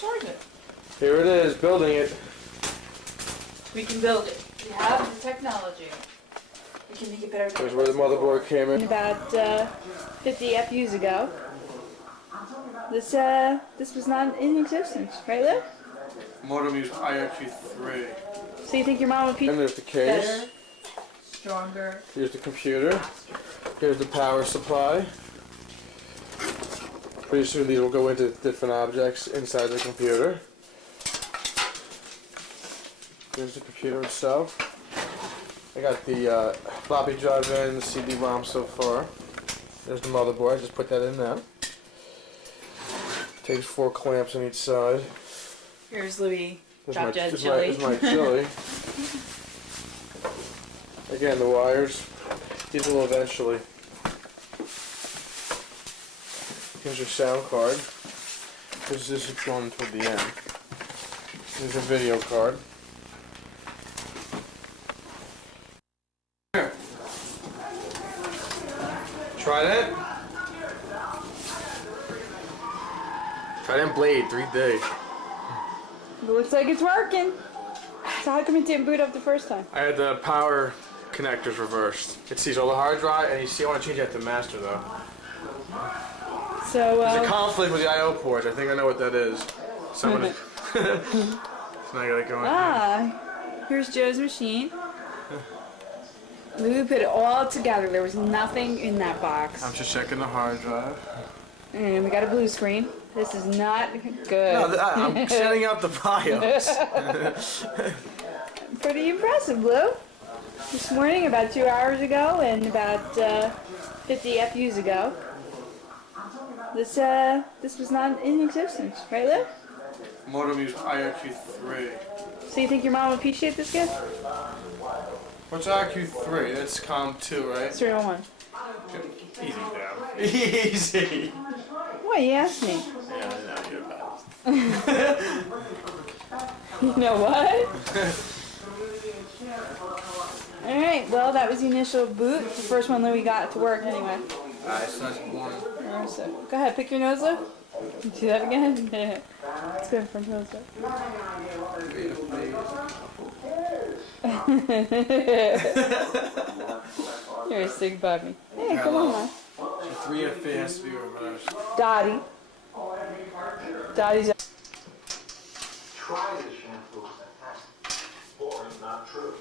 Charge it. Here it is, building it. We can build it. We have the technology. We can make it better. Here's where the motherboard came in. About 50 FUs ago. This was not in existence, right, Lou? Modem used IRQ3. So you think your mom would be And there's the case. better, stronger? Here's the computer. Here's the power supply. Pretty soon these will go into different objects inside the computer. Here's the computer itself. I got the floppy drive in, the CD-ROM so far. There's the motherboard, just put that in now. Takes 4 clamps on each side. Here's Louis. There's Drop dead chili. my chili. Again, the wires. These will eventually. Here's your sound card. This is going toward the end. Here's a video card. Here. Trident. Trident blade, 3D. It looks like it's working. So how come it didn't boot up the first time? I had the power connectors reversed. It sees all the hard drive, and you see I want to change that to master though. So There's a conflict with the I/O ports. I think I know what that is. Someone. So now I gotta go in. Here's Joe's machine. Lou put it all together. There was nothing in that box. I'm just checking the hard drive. And we got a blue screen. This is not good. No, I'm setting up the BIOS. Pretty impressive, Lou. This morning, about 2 hours ago, and about 50 FUs ago. This was not in existence, right, Lou? Modem used IRQ3. So you think your mom would appreciate this gift? What's IRQ3? That's COM2, right? 301. Easy down. Easy. What, you asked me? Yeah, I know you're bad. You know what? Alright, well, that was the initial boot. The first one Louie got to work anyway. Alright, so that's one. So, go ahead, pick your nose, Lou. Do that again? Yeah. Let's go from nose up. You're a sick puppy. Hey, come on, man. So 3F has to be reversed. Dottie. Dottie's. Try this shampoo and boring, not true.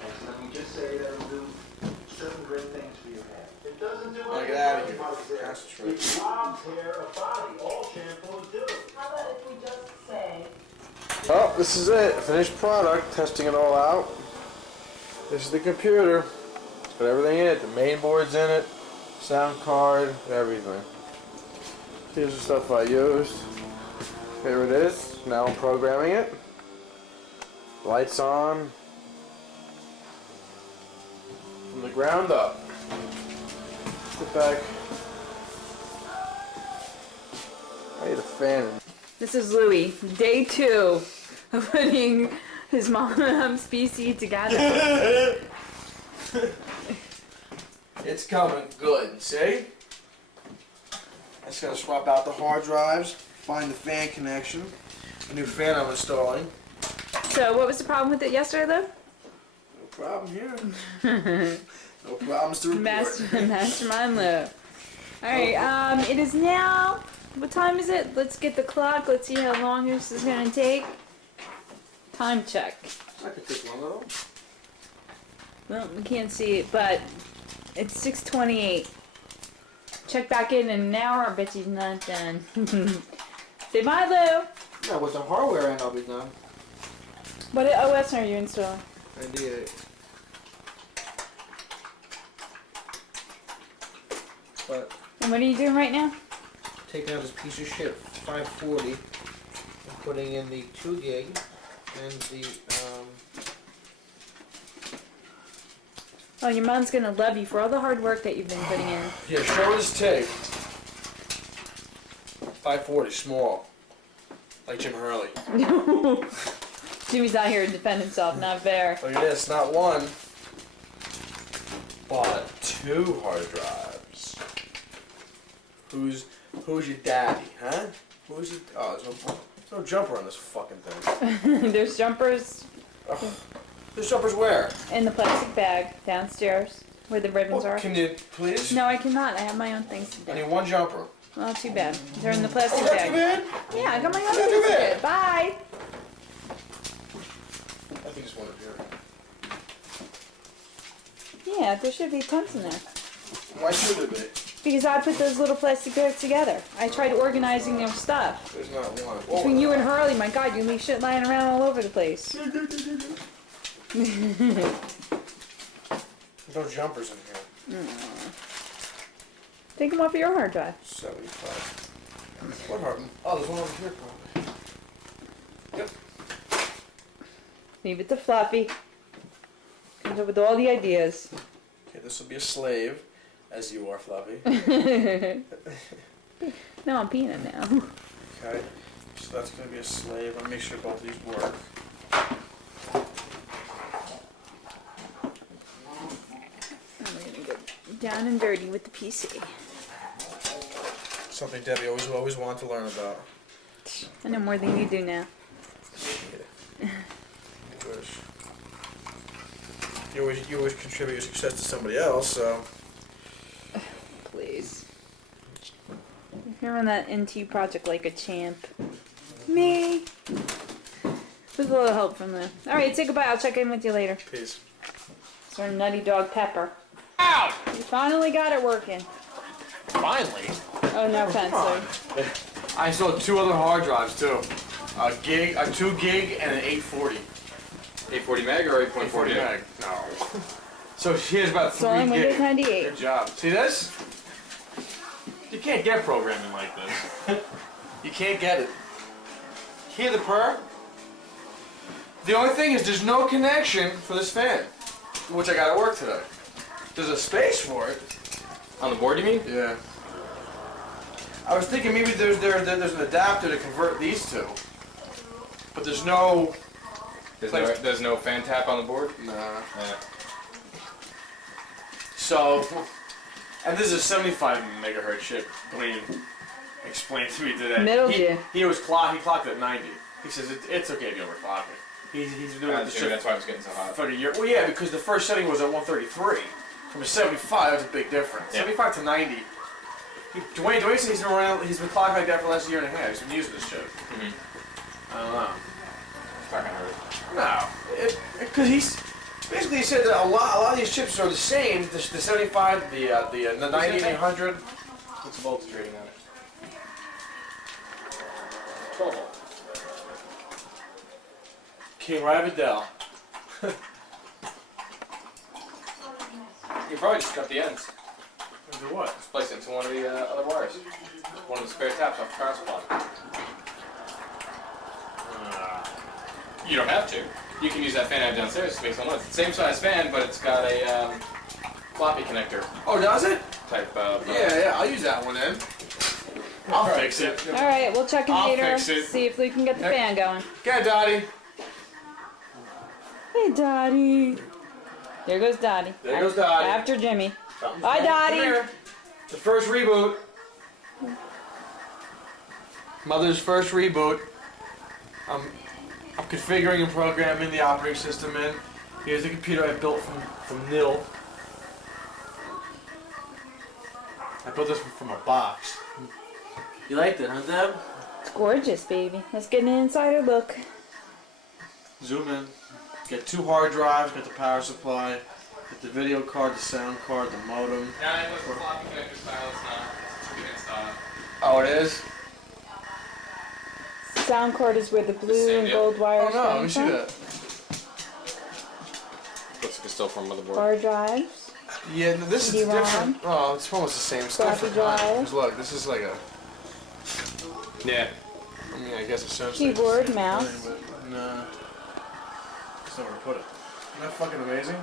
And let me just say that it'll do certain great things for your hair. It doesn't do Get anything out of for here. everybody's hair. Concentrate. It robs hair of body. All shampoos do. How about if we just say, Oh, this is it. Finished product. Testing it all out. This is the computer. It's got everything in it. The main board's in it. Sound card. Everything. Here's the stuff I used. Here it is. Now I'm programming it. Lights on. From the ground up. Get back. I need a fan. This is Louie. Day 2 of putting his mom's PC together. It's coming good, see? I just gotta swap out the hard drives, find the fan connection, a new fan I'm installing. So, what was the problem with it yesterday, though? No problem here. No problems to report. Mastermind Lou. Alright, it is now, what time is it? Let's get the clock, let's see how long this is gonna take. Time check. I could take one little. Well, we can't see it, but it's 6:28. Check back in an hour, I bet he's not done. Say bye, Lou. Yeah, with the hardware end I'll be done. What OS are you installing? 98. But And what are you doing right now? taking out this piece of shit 540 and putting in the 2 gig and the Oh, your mom's gonna love you for all the hard work that you've been putting in. yeah, show her this tape. 540, small. Like Jim Hurley. Jimmy's out here to defend himself, not fair. Look at this, not one, but 2 hard drives. Who's your daddy, huh? Where's it? Oh, there's no jumper on this fucking thing. There's jumpers Ugh. There's jumpers where? in the plastic bag downstairs where the ribbons are. Can you please? No, I cannot. I have my own things to I do. need one jumper. Well, too bad. They're in the plastic Oh, that's too bag. bad? Yeah, I got my own That's too things to bad. do. Bye. I think it's one up here. Yeah, there should be tons in there. Why should there be? Because I put those little plastic bags together. I tried organizing their stuff. There's not one. Between you and Harley, my God, you leave shit lying around all over the place. There's no jumpers in here. Take them off of your hard drive. 75. What hard? Oh, there's one over here probably. Yep. Leave it to Fluffy. Comes up with all the ideas. Okay, this will be a slave, as you are, Fluffy. No, I'm peeing it now. Okay, so that's going to be a slave. Let me make sure both of these work. And we're gonna get down and dirty with the PC. Something Debbie always wanted to learn about. I know more than you do now. Wish. You always contribute your success to somebody else, so. Please. You're on that NT project like a champ. Me. With a little help from them. Alright, say goodbye. I'll check in with you later. Peace. It's our nutty dog Pepper. Ow! You finally got it working. Finally. Oh, no offense. I sold 2 other hard drives too. A 2 gig, and an 840. 840 meg or 8.40 meg? No. So here's about 3 It's only Windows gigs. 98. Good job. See this? You can't get programming like this. You can't get it. Hear the purr? The only thing is there's no connection for this fan, which I got at work today. There's a space for it. On the board, you mean? Yeah. I was thinking maybe there's an adapter to convert these two, but there's no. There's no fan tap on the board. Nah. Yeah. So, and this is a 75 megahertz chip. Blaine explained to me today. Middled you. He clocked at 90. He says it's okay if you overclock it. He's doing it. That's why I was getting so hot. For a year. Well, yeah, because the first setting was at 133. From a 75, that's a big difference. Yeah. 75 to 90. Dwayne said he's been clocking like that for the last year and a half. He's been using this chip. I don't know. It's not gonna hurt. No, because he said that a lot of these chips are the same. The 75, the 90, and the 100. What's the voltage rating on it? 12 volt. King Rabidell. You probably just cut the ends. Into what? Just place it into one of the other wires. One of the spare taps off the power supply. You don't have to. You can use that fan I have downstairs to make some noise. It's the same size fan, but it's got a floppy connector. Oh, does it? Type of. Yeah, I'll use that one then. I'll fix it. Alright, we'll check in I'll later. fix it. See if we can get the fan going. Okay, Dottie. Hey, Dottie. There goes Dottie. There goes Dottie. After Jimmy. Something's Bye, wrong. Dottie. Come here. The first reboot. Mother's first reboot. I'm configuring and programming the operating system in. Here's the computer I built from nil. I built this from a box. You liked it, huh, Deb? It's gorgeous, baby. Let's get an insider look. Zoom in. Get 2 hard drives, get the power supply, get the video card, the sound card, the modem. Yeah, it was floppy connector style, it's not Oh, it is? Sound card is where the blue Same and deal. gold wires Oh no, let come me see from. that. Looks like it's still from motherboard. Hard drives. Yeah, no, this is CD-ROM. different. Oh, it's almost the same. It's Floppy different. drive. Because look, this is like a. Yeah. I mean, I guess essentially. it's Keyboard, the same mouse. thing, but nah. That's not where to put it. Isn't that fucking amazing?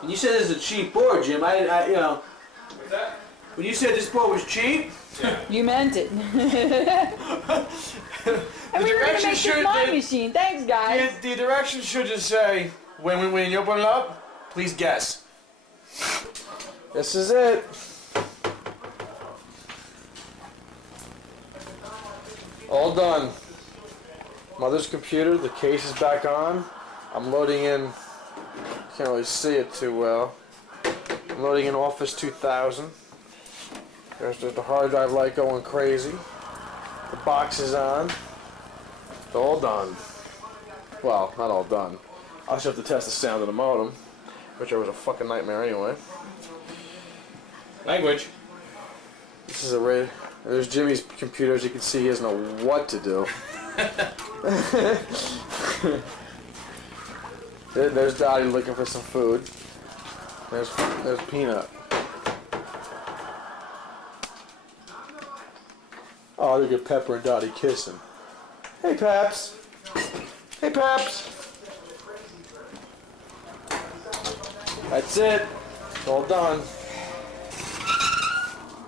When you said this is a cheap board, Jim, I you know, What's that? when you said this board was cheap, Yeah. You meant it. And we were gonna make this my machine. Thanks, guys. The directions should just say, when you open it up, please guess. This is it. All done. Mother's computer, the case is back on. I'm loading in, can't really see it too well. I'm loading in Office 2000. There's the hard drive light going crazy. The box is on. It's all done. Well, not all done. I still have to test the sound of the modem, which was a fucking nightmare anyway. Language. This is a red. There's Jimmy's computer. As you can see, he doesn't know what to do. There's Dottie looking for some food. There's Peanut. Oh, look at Pepper and Dottie kissing. Hey, Paps. Hey, Paps. That's it. It's all done.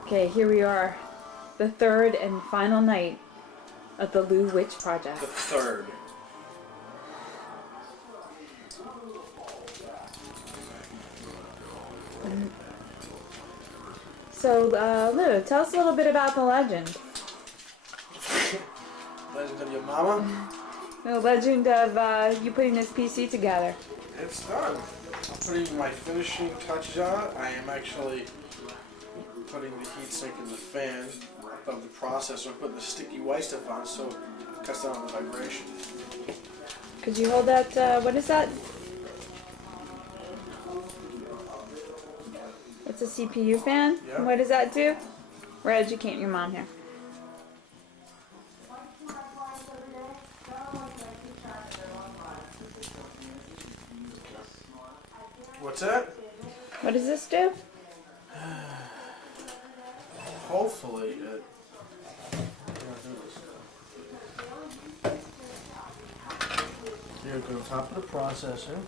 Okay, here we are. The third and final night of the Lou Witch Project. The third. So, Lou, tell us a little bit about the legend. Legend of your mama? The legend of you putting this PC together. It's done. I'm putting my finishing touches on it. I am actually putting the heatsink and the fan of the processor. I'm putting the sticky white stuff on so it cuts down on the vibration. Could you hold that, what is that? It's a CPU fan? Yeah. What does that do? We're educating your mom here. What's that? What does this do? Hopefully it... Here we go, top of the processor.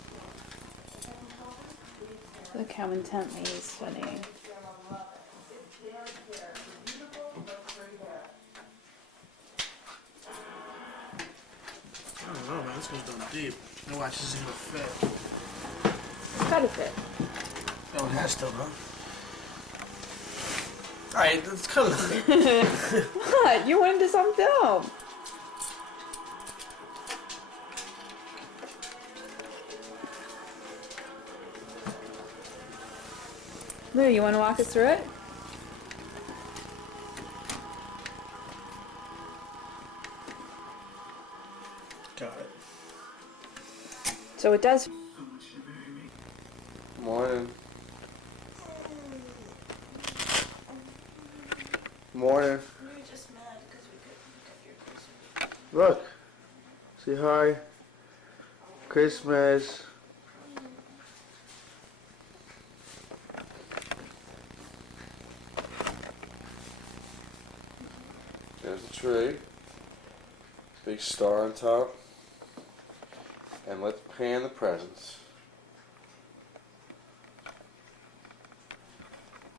Look how intently he's studying. I don't know, man. This goes down deep. Now watch, this is gonna fit. It's gotta fit. Oh, it has to, huh? Alright, let's cut it. What? You went into some film. Lou, you want to walk us through it? Got it. So it does. Morning. Morning. We were just mad because we couldn't get your Christmas. Look. Say hi. Christmas. There's the tree. Big star on top. And let's pan the presents.